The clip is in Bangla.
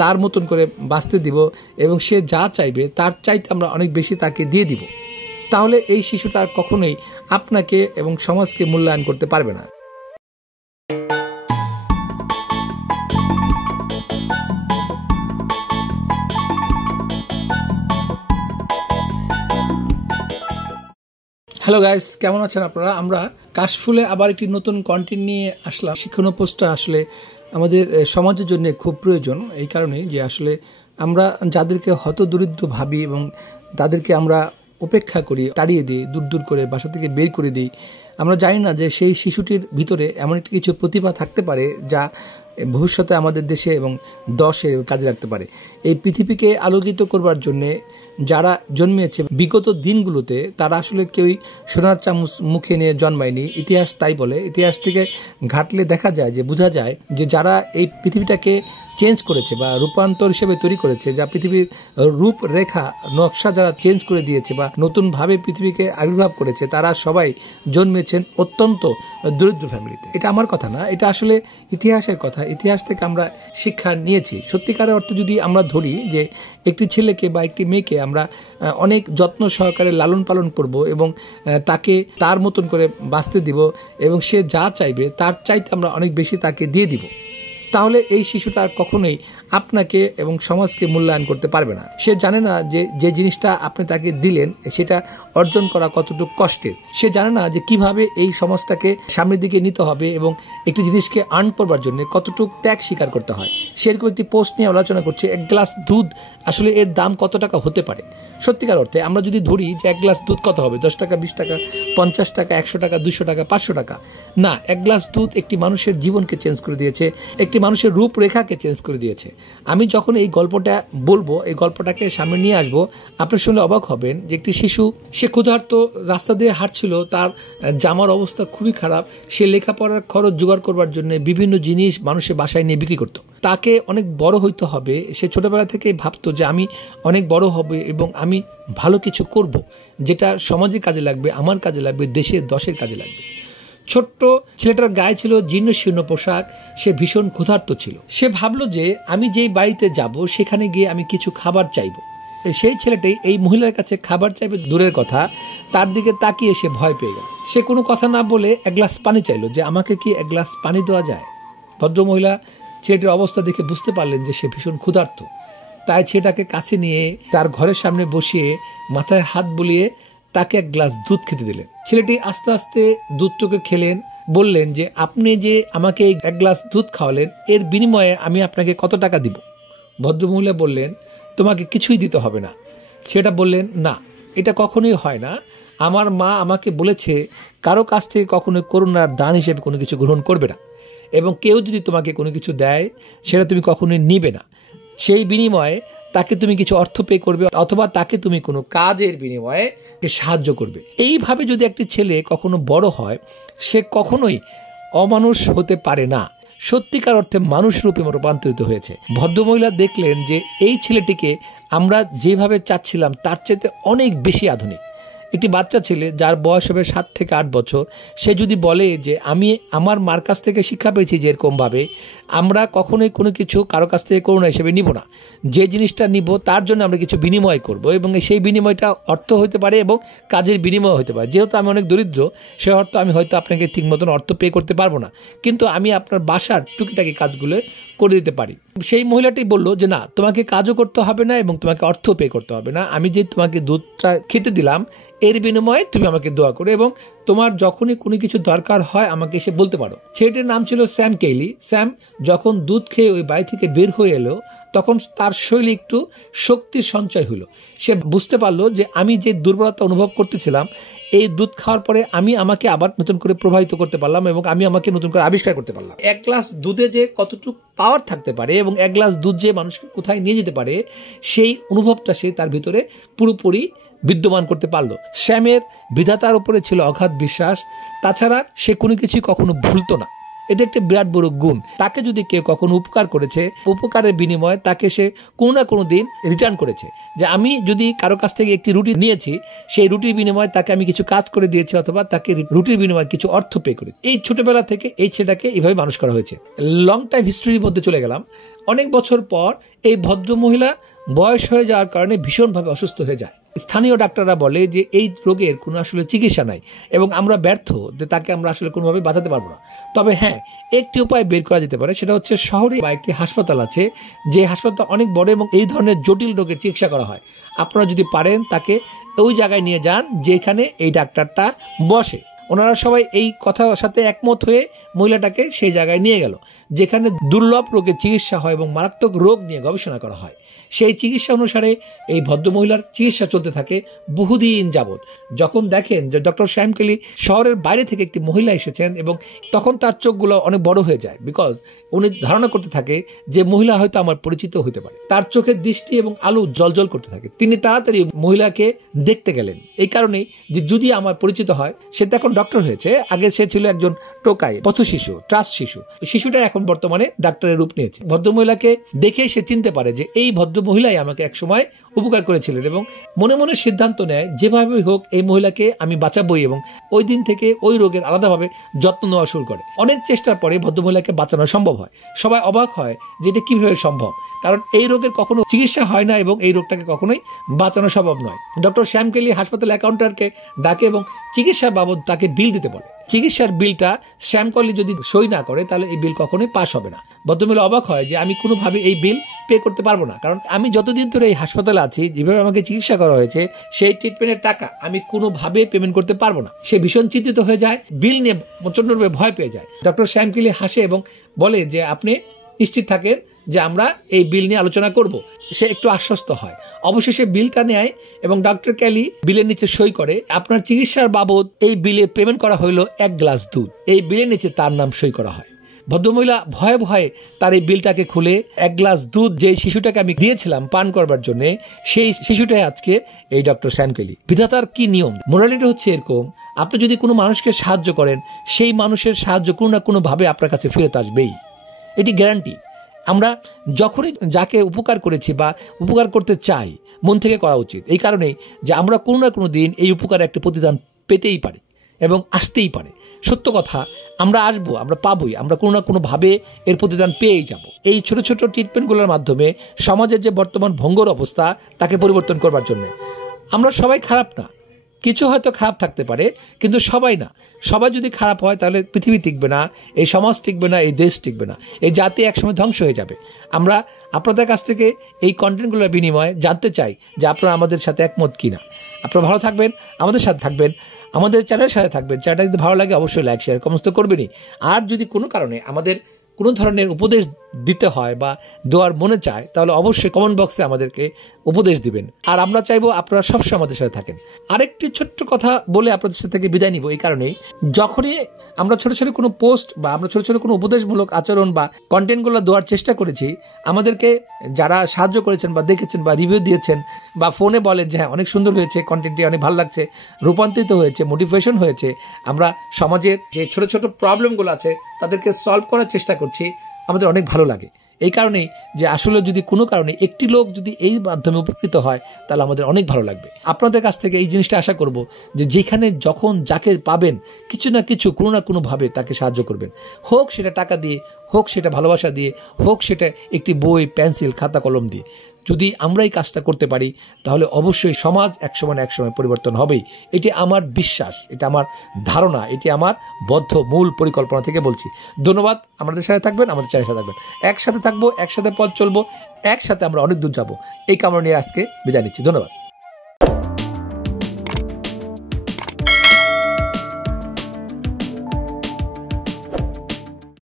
তার মতন করে বাঁচতে দিব এবং সে যা চাইবে তার চাইতে আমরা অনেক বেশি তাকে দিয়ে দিব, তাহলে এই শিশুটা আর কখনোই আপনাকে এবং সমাজকে মূল্যায়ন করতে পারবে না। হ্যালো গাইস, কেমন আছেন আপনারা? আমরা কাশফুলে আবার একটি নতুন কন্টেন্ট নিয়ে আসলাম। শিক্ষণীয় পোস্টটা আসলে আমাদের সমাজের জন্য খুব প্রয়োজন, এই কারণে যে আসলে আমরা যাদেরকে হতদরিদ্র ভাবি এবং তাদেরকে আমরা উপেক্ষা করি, তাড়িয়ে দিই, দূর দূর করে বাসা থেকে বের করে দিই, আমরা জানি না যে সেই শিশুটির ভিতরে এমন একটি কিছু প্রতিভা থাকতে পারে যা ভবিষ্যতে আমাদের দেশে এবং দশে কাজে লাগতে পারে। এই পৃথিবীকে আলোকিত করবার জন্যে যারা জন্মিয়েছে বিগত দিনগুলোতে, তারা আসলে কেউই সোনার চামচ মুখে নিয়ে জন্মায়নি। ইতিহাস তাই বলে। ইতিহাস থেকে ঘাটলে দেখা যায়, যে বোঝা যায় যে যারা এই পৃথিবীটাকে চেঞ্জ করেছে বা রূপান্তর হিসেবে তৈরি করেছে, যা পৃথিবীর রূপরেখা নকশা যারা চেঞ্জ করে দিয়েছে বা নতুনভাবে পৃথিবীকে আবির্ভাব করেছে, তারা সবাই জন্মেছেন অত্যন্ত দরিদ্র ফ্যামিলিতে। এটা আমার কথা না, এটা আসলে ইতিহাসের কথা। ইতিহাস থেকে আমরা শিক্ষা নিয়েছি। সত্যিকারের অর্থে যদি আমরা ধরি যে একটি ছেলেকে বা একটি মেয়েকে আমরা অনেক যত্ন সহকারে লালন পালন করব এবং তাকে তার মতন করে বাঁচতে দিব এবং সে যা চাইবে তার চাইতে আমরা অনেক বেশি তাকে দিয়ে দিব, তাহলে এই শিশুটা আর কখনোই আপনাকে এবং সমাজকে মূল্যায়ন করতে পারবে না। সে জানে না যে যে জিনিসটা আপনি তাকে দিলেন সেটা অর্জন করা কতটুকু কষ্টের। সে জানে না যে কিভাবে এই সমাজটাকে সামনের দিকে নিতে হবে এবং একটি জিনিসকে আর্ন করবার জন্য কতটুকু ত্যাগ স্বীকার করতে হয়। সেরকম একটি পোস্ট নিয়ে আলোচনা করছে, এক গ্লাস দুধ আসলে এর দাম কত টাকা হতে পারে। সত্যিকার অর্থে আমরা যদি ধরি যে এক গ্লাস দুধ কত হবে, 10 টাকা, 20 টাকা, 50 টাকা, 100 টাকা, 200 টাকা, 500 টাকা না, এক গ্লাস দুধ একটি মানুষের জীবনকে চেঞ্জ করে দিয়েছে, একটি মানুষের রূপরেখাকে চেঞ্জ করে দিয়েছে। আমি যখন এই গল্পটা বলবো, এই গল্পটাকে সামনে নিয়ে আসবো, আপনি শুনলে অবাক হবেন যে একটি শিশু, সে ক্ষুধার্ত, রাস্তা দিয়ে হাঁটছিল, তার জামার অবস্থা খুবই খারাপ, সে লেখাপড়ার খরচ জোগাড় করবার জন্য বিভিন্ন জিনিস মানুষের বাসায় নিয়ে বিক্রি করতো। তাকে অনেক বড় হইতে হবে, সে ছোটবেলা থেকে ভাবতো যে আমি অনেক বড় হবে এবং আমি ভালো কিছু করব, যেটা সমাজে কাজে লাগবে, আমার কাজে লাগবে, দেশের দশের কাজে লাগবে। ছোট্ট ছেলেটার গায়ে ছিল জীর্ণ শীর্ণ পোশাক, সে ভীষণ ক্ষুধার্ত ছিল। সে ভাবলো যে আমি যেই বাড়িতে যাব সেখানে গিয়ে আমি কিছু খাবার চাইব। সেই ছেলেটি এই মহিলার কাছে খাবার চাইবে দূরের কথা, তার দিকে তাকিয়ে সে ভয় পেয়ে গেল। সে কোনো কথা না বলে এক গ্লাস পানি চাইলো, যে আমাকে কি এক গ্লাস পানি দেওয়া যায়। ভদ্রমহিলা ছেলেটির অবস্থা দেখে বুঝতে পারলেন যে সে ভীষণ ক্ষুধার্ত। তাই ছেলেটাকে কাছে নিয়ে তার ঘরের সামনে বসিয়ে মাথায় হাত বুলিয়ে তাকে এক গ্লাস দুধ খেতে দিলেন। ছেলেটি আস্তে আস্তে দুধটাকে খেলেন, বললেন যে আপনি যে আমাকে এক গ্লাস দুধ খাওয়ালেন, এর বিনিময়ে আমি আপনাকে কত টাকা দিব। ভদ্রমহিলা বললেন, তোমাকে কিছুই দিতে হবে না। ছেলেটা বললেন, না, এটা কখনোই হয় না। আমার মা আমাকে বলেছে কারো কাছ থেকে কখনোই করুণার দান হিসেবে কোনো কিছু গ্রহণ করবে না, এবং কেউ যদি তোমাকে কোনো কিছু দেয় সেটা তুমি কখনোই নিবে না। সেই বিনিময়ে তাকে তুমি কিছু অর্থ পে করবে, অথবা তাকে তুমি কোনো কাজের বিনিময়ে সাহায্য করবে। এইভাবে যদি একটি ছেলে কখনো বড় হয়, সে কখনোই অমানুষ হতে পারে না, সত্যিকার অর্থে মানুষ রূপে রূপান্তরিত হয়েছে। ভদ্রমহিলা দেখলেন যে এই ছেলেটিকে আমরা যেভাবে চাচ্ছিলাম তার চেয়ে অনেক বেশি আধুনিক। একটি বাচ্চা ছেলে যার বয়স হবে 7 থেকে 8 বছর, সে যদি বলে যে আমি আমার মার কাছ থেকে শিক্ষা পেয়েছি যে এরকমভাবে আমরা কখনোই কোনো কিছু কারো কাছ থেকে করুণা হিসেবে নিব না, যে জিনিসটা নিব তার জন্য আমরা কিছু বিনিময় করব, এবং সেই বিনিময়টা অর্থ হতে পারে এবং কাজের বিনিময় হতে পারে। যেহেতু আমি অনেক দরিদ্র, সে অর্থ আমি হয়তো আপনাকে ঠিক মতন অর্থ পে করতে পারবো না, কিন্তু আমি আপনার বাসার টুকিটাকি কাজগুলো করে দিতে পারি। সেই মহিলাটি বলল যে না, তোমাকে কাজও করতে হবে না এবং তোমাকে অর্থ পে করতে হবে না, আমি যে তোমাকে দুধটা খেতে দিলাম এর বিনিময়ে তুমি আমাকে দোয়া করো, এবং তোমার যখনই কোনো কিছু দরকার হয় আমাকে এসে বলতে পারো। ছেলেটির নাম ছিল স্যাম কেইলি। স্যাম যখন দুধ খেয়ে ওই বাড়ি থেকে বের হয়ে এলো, তখন তার শরীরে একটু শক্তির সঞ্চয় হলো। সে বুঝতে পারলো যে আমি যে দুর্বলতা অনুভব করতেছিলাম, এই দুধ খাওয়ার পরে আমি আমাকে আবার নতুন করে প্রবাহিত করতে পারলাম এবং আমি আমাকে নতুন করে আবিষ্কার করতে পারলাম। এক গ্লাস দুধে যে কতটুকু পাওয়ার থাকতে পারে এবং এক গ্লাস দুধ যে মানুষকে কোথায় নিয়ে যেতে পারে, সেই অনুভবটা সে তার ভিতরে পুরোপুরি বিদ্যমান করতে পারলো। স্যামের বিধাতার উপরে ছিল অগাধ বিশ্বাস, তাছাড়া সে কোনো কিছুই কখনো ভুলতো না। এটা একটা বিরাট বড় গুণ। তাকে যদি কেউ কখনো উপকার করেছে, উপকারের বিনিময়ে তাকে সে কোনো না কোনো দিন রিটার্ন করেছে। যে আমি যদি কারো কাছ থেকে একটি রুটি নিয়েছি, সেই রুটির বিনিময়ে তাকে আমি কিছু কাজ করে দিয়েছি, অথবা তাকে রুটির বিনিময়ে কিছু অর্থ পে করি। এই ছোটবেলা থেকে এই ছেলেটাকে এইভাবে মানুষ করা হয়েছে। লং টাইম হিস্ট্রির মধ্যে চলে গেলাম। অনেক বছর পর এই ভদ্র মহিলা বয়স হয়ে যাওয়ার কারণে ভীষণভাবে অসুস্থ হয়ে যায়। স্থানীয় ডাক্তাররা বলে যে এই রোগের কোনো আসলে চিকিৎসা নাই এবং আমরা ব্যর্থ, যে তাকে আমরা আসলে কোনোভাবে বাঁচাতে পারবো না। তবে হ্যাঁ, একটি উপায় বের করা যেতে পারে, সেটা হচ্ছে শহরে বা একটি হাসপাতাল আছে, যে হাসপাতাল অনেক বড় এবং এই ধরনের জটিল রোগের চিকিৎসা করা হয়। আপনারা যদি পারেন তাকে ওই জায়গায় নিয়ে যান যেখানে এই ডাক্তারটা বসে। ওনারা সবাই এই কথার সাথে একমত হয়ে মহিলাটাকে সেই জায়গায় নিয়ে গেল যেখানে দুর্লভ রোগের চিকিৎসা হয় এবং মারাত্মক রোগ নিয়ে গবেষণা করা হয়। সেই চিকিৎসা অনুসারে এই ভদ্রমহিলার চিকিৎসা চলতে থাকে বহুদিন যাবৎ। যখন দেখেন যে ডক্টর শ্যাম কেলি শহরের বাইরে থেকে একটি মহিলা এসেছেন, এবং তখন তার চোখগুলো অনেক বড় হয়ে যায়, বিকজ উনি ধারণা করতে থাকে যে মহিলা হয়তো আমার পরিচিত হতে পারে। তার চোখের দৃষ্টি এবং আলো জলজল করতে থাকে। তিনি তাড়াতাড়ি মহিলাকে দেখতে গেলেন এই কারণেই যে যদি আমার পরিচিত হয়। সে তো এখন ডক্টর হয়েছে, আগে সে ছিল একজন টোকাই, পথ শিশু, ট্রাস্ট শিশু। শিশুটা এখন বর্তমানে ডাক্তারের রূপ নিয়েছে। ভদ্রমহিলাকে দেখে সে চিনতে পারে যে এই ভদ্র মহিলাই আমাকে একসময় উপকার করেছিলেন, এবং মনে মনে সিদ্ধান্ত নেয় যেভাবে হোক এই মহিলাকে আমি বাঁচাবই, এবং ওই দিন থেকে ওই রোগের আলাদাভাবে যত্ন নেওয়া শুরু করে। অনেক চেষ্টার পরে ভদ্রমহিলাকে বাঁচানো সম্ভব হয়। সবাই অবাক হয় যে এটা কিভাবে সম্ভব, কারণ এই রোগের কখনো চিকিৎসা হয় না এবং এই রোগটাকে কখনোই বাঁচানো সম্ভব নয়। ডক্টর শ্যাম কেলি হাসপাতাল অ্যাকাউন্টারকে ডাকে এবং চিকিৎসার বাবদ তাকে বিল দিতে বলে। চিকিৎসার বিলটা শ্যাম কেলি যদি সই না করে তাহলে এই বিল কখনোই পাস হবে না। ভদ্রমহিলা অবাক হয় যে আমি কোনোভাবে এই বিল পে করতে পারবো না, কারণ আমি যতদিন ধরে এই হাসপাতালে আছি, যেভাবে আমাকে চিকিৎসা করা হয়েছে, সেই ট্রিটমেন্টের টাকা আমি কোনোভাবে পেমেন্ট করতে পারবো না। সে ভীষণ চিন্তিত হয়ে যায়, বিল নিয়ে প্রচন্ডভাবে ভয় পেয়ে যায়। ডক্টর শ্যাম কেলি হাসে এবং বলে যে আপনি নিশ্চিত থাকেন যে আমরা এই বিল নিয়ে আলোচনা করব। সে একটু আশ্বস্ত হয়। অবশেষে বিলটা নেয় এবং ডক্টর কেলি বিলের নিচে সই করে। আপনার চিকিৎসার বাবদ এই বিলে পেমেন্ট করা হইলো 1 গ্লাস দুধ। এই বিলের নিচে তার নাম সই করা হয়। ভদ্রমহিলা ভয়ে ভয়ে তার এই বিলটাকে খুলে 1 গ্লাস দুধ যে শিশুটাকে আমি দিয়েছিলাম পান করবার জন্য, সেই শিশুটাই আজকে এই ডক্টর শ্যাম কেলি। বিধাতার কি নিয়ম, মোরালিটি হচ্ছে এরকম, আপনি যদি কোনো মানুষকে সাহায্য করেন, সেই মানুষের সাহায্য কোনো না কোনোভাবে আপনার কাছে ফেরত আসবেই। এটি গ্যারান্টি। আমরা যখনই যাকে উপকার করেছি বা উপকার করতে চাই, মন থেকে করা উচিত। এই কারণেই যে আমরা কোনো না কোনো দিন এই উপকারে একটা প্রতিদান পেতেই পারি এবং আসতেই পারে। সত্য কথা, আমরা আসবো, আমরা পাবোই, আমরা কোনো না কোনোভাবে এর প্রতিদান পেয়েই যাব। এই ছোট ছোট ট্রিটমেন্টগুলোর মাধ্যমে সমাজের যে বর্তমান ভঙ্গুর অবস্থা তাকে পরিবর্তন করবার জন্য। আমরা সবাই খারাপ না, কিছু হয়তো খারাপ থাকতে পারে, কিন্তু সবাই না। সবাই যদি খারাপ হয় তাহলে পৃথিবী টিকবে না, এই সমাজ টিকবে না, এই দেশ টিকবে না, এই জাতি একসময় ধ্বংস হয়ে যাবে। আমরা আপনাদের কাছ থেকে এই কন্টেন্টগুলোর বিনিময়ে জানতে চাই যে আপনারা আমাদের সাথে একমত কিনা। আপনারা ভালো থাকবেন, আমাদের সাথে থাকবেন, আমাদের চ্যানেলের সাথে থাকবেন। চ্যানেলটা যদি ভালো লাগে অবশ্যই লাইক, শেয়ার, কমেন্ট তো করবেনই। আর যদি কোনো কারণে আমাদের কোনো ধরনের উপদেশ দিতে হয় বা দেওয়ার মনে চায়, তাহলে অবশ্যই কমেন্ট বক্সে আমাদেরকে উপদেশ দিবেন। আর আমরা চাইবো আপনারা সবসময় আমাদের সাথে থাকেন। আরেকটি ছোট্ট কথা বলে আপনাদের সাথে থেকে বিদায় নিব। এই কারণেই যখনই আমরা ছোট ছোট কোনো পোস্ট বা আমরা ছোট ছোট কোনো উপদেশমূলক আচরণ বা কন্টেন্টগুলো দেওয়ার চেষ্টা করেছি, আমাদেরকে যারা সাহায্য করেছেন বা দেখেছেন বা রিভিউ দিয়েছেন বা ফোনে বলেন যে হ্যাঁ অনেক সুন্দর হয়েছে, কন্টেন্টটি অনেক ভালো লাগছে, রূপান্তরিত হয়েছে, মোটিভেশন হয়েছে, আমরা সমাজের যে ছোট ছোট প্রবলেমগুলো আছে তাদেরকে সলভ করার চেষ্টা করছি, আমাদের অনেক ভালো লাগে। এই কারণেই যে আসলে যদি কোনো কারণে একটি লোক যদি এই মাধ্যমে উপকৃত হয় তাহলে আমাদের অনেক ভালো লাগবে। আপনাদের কাছ থেকে এই জিনিসটা আশা করব যে যেখানে যখন যাকে পাবেন কিছু না কিছু কোনো না কোনোভাবে তাকে সাহায্য করবেন। হোক সেটা টাকা দিয়ে, হোক সেটা ভালোবাসা দিয়ে, হোক সেটা একটি বই, পেন্সিল, খাতা, কলম দিয়ে। যদি আমরা এই কাজটা করতে পারি তাহলে অবশ্যই সমাজ একসময় না একসময় পরিবর্তন হবেই। এটি আমার বিশ্বাস, এটা আমার ধারণা, এটি আমার বদ্ধ মূল পরিকল্পনা থেকে বলছি। ধন্যবাদ। আমাদের সাথে থাকবেন, আমাদের চ্যানেলের সাথে থাকবেন। একসাথে থাকবো, একসাথে পথ চলবো, একসাথে আমরা অনেক দূর যাবো। এই কামনা নিয়ে আজকে বিদায় নিচ্ছি। ধন্যবাদ।